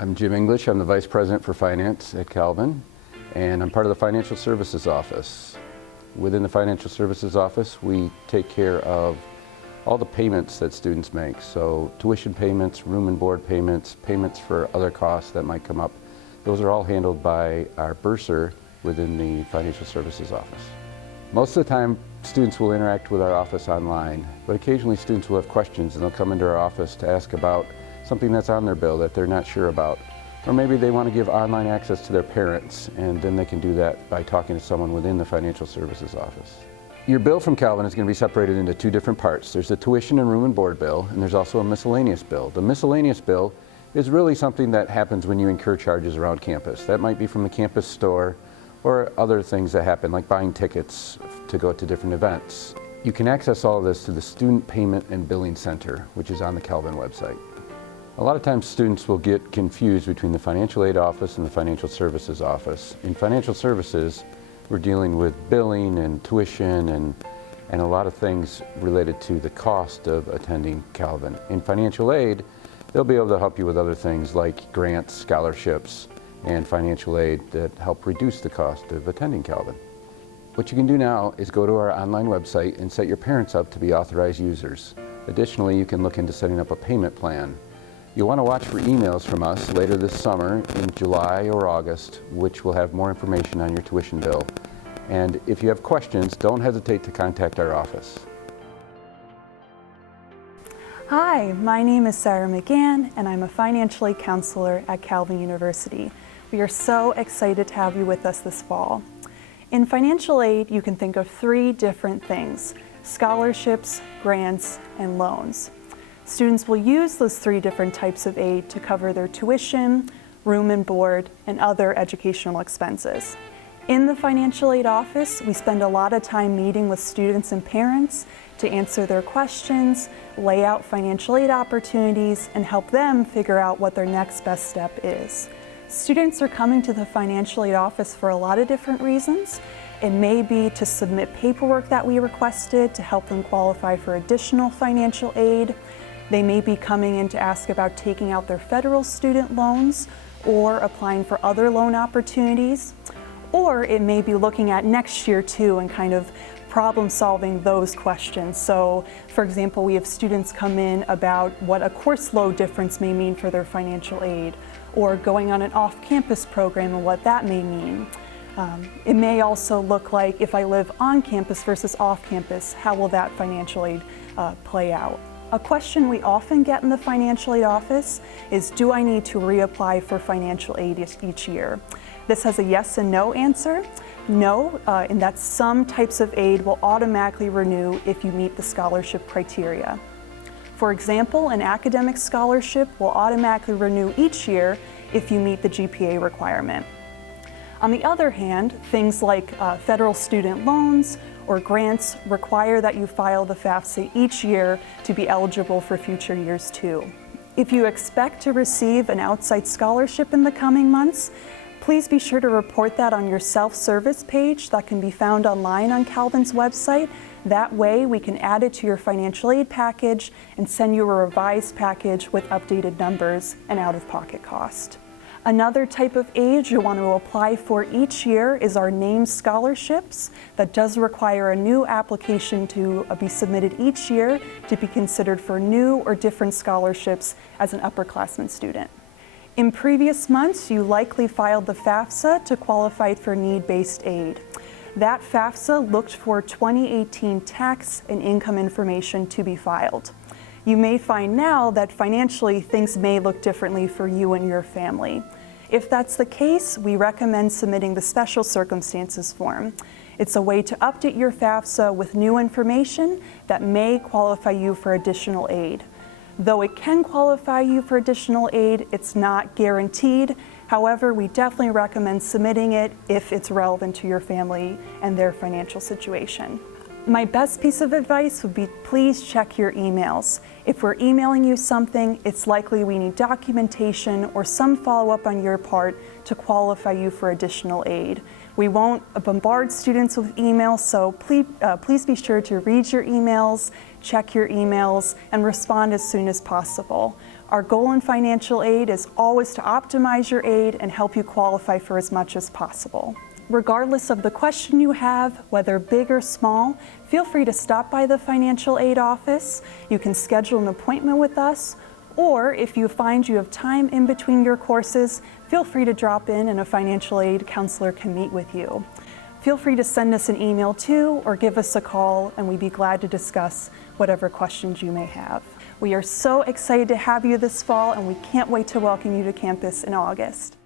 I'm Jim English. I'm the Vice President for Finance at Calvin, and I'm part of the Financial Services Office. Within the Financial Services Office, we take care of all the payments that students make. So tuition payments, room and board payments, payments for other costs that might come up. Those are all handled by our bursar within the Financial Services Office. Most of the time, students will interact with our office online, but occasionally students will have questions and they'll come into our office to ask about something that's on their bill that they're not sure about. Or maybe they want to give online access to their parents, and then they can do that by talking to someone within the Financial Services Office. Your bill from Calvin is going to be separated into two different parts. There's the tuition and room and board bill, and there's also a miscellaneous bill. The miscellaneous bill is really something that happens when you incur charges around campus. That might be from the campus store or other things that happen, like buying tickets to go to different events. You can access all of this through the Student Payment and Billing Center, which is on the Calvin website. A lot of times students will get confused between the Financial Aid Office and the Financial Services Office. In Financial Services, we're dealing with billing and tuition and a lot of things related to the cost of attending Calvin. In Financial Aid, they'll be able to help you with other things like grants, scholarships, and financial aid that help reduce the cost of attending Calvin. What you can do now is go to our online website and set your parents up to be authorized users. Additionally, you can look into setting up a payment plan. You'll want to watch for emails from us later this summer in July or August, which will have more information on your tuition bill. And if you have questions, don't hesitate to contact our office. Hi, my name is Sarah McGann, and I'm a financial aid counselor at Calvin University. We are so excited to have you with us this fall. In financial aid, you can think of three different things: scholarships, grants, and loans. Students will use those three different types of aid to cover their tuition, room and board, and other educational expenses. In the financial aid office, we spend a lot of time meeting with students and parents to answer their questions, lay out financial aid opportunities, and help them figure out what their next best step is. Students are coming to the financial aid office for a lot of different reasons. It may be to submit paperwork that we requested to help them qualify for additional financial aid. They may be coming in to ask about taking out their federal student loans or applying for other loan opportunities. Or it may be looking at next year too and kind of problem solving those questions. So for example, we have students come in about what a course load difference may mean for their financial aid, or going on an off-campus program and what that may mean. It may also look like, if I live on campus versus off campus, how will that financial aid play out? A question we often get in the financial aid office is, do I need to reapply for financial aid each year? This has a yes and no answer. No, in that some types of aid will automatically renew if you meet the scholarship criteria. For example, an academic scholarship will automatically renew each year if you meet the GPA requirement. On the other hand, things like federal student loans or grants require that you file the FAFSA each year to be eligible for future years too. If you expect to receive an outside scholarship in the coming months, please be sure to report that on your self-service page that can be found online on Calvin's website. That way we can add it to your financial aid package and send you a revised package with updated numbers and out-of-pocket cost. Another type of aid you'll want to apply for each year is our named scholarships. That does require a new application to be submitted each year to be considered for new or different scholarships as an upperclassman student. In previous months, you likely filed the FAFSA to qualify for need-based aid. That FAFSA looked for 2018 tax and income information to be filed. You may find now that financially things may look differently for you and your family. If that's the case, we recommend submitting the Special Circumstances form. It's a way to update your FAFSA with new information that may qualify you for additional aid. Though it can qualify you for additional aid, it's not guaranteed. However, we definitely recommend submitting it if it's relevant to your family and their financial situation. My best piece of advice would be, please check your emails. If we're emailing you something, it's likely we need documentation or some follow-up on your part to qualify you for additional aid. We won't bombard students with emails, so please be sure to read your emails, check your emails, and respond as soon as possible. Our goal in financial aid is always to optimize your aid and help you qualify for as much as possible. Regardless of the question you have, whether big or small, feel free to stop by the financial aid office. You can schedule an appointment with us, or if you find you have time in between your courses, feel free to drop in and a financial aid counselor can meet with you. Feel free to send us an email too, or give us a call, and we'd be glad to discuss whatever questions you may have. We are so excited to have you this fall, and we can't wait to welcome you to campus in August.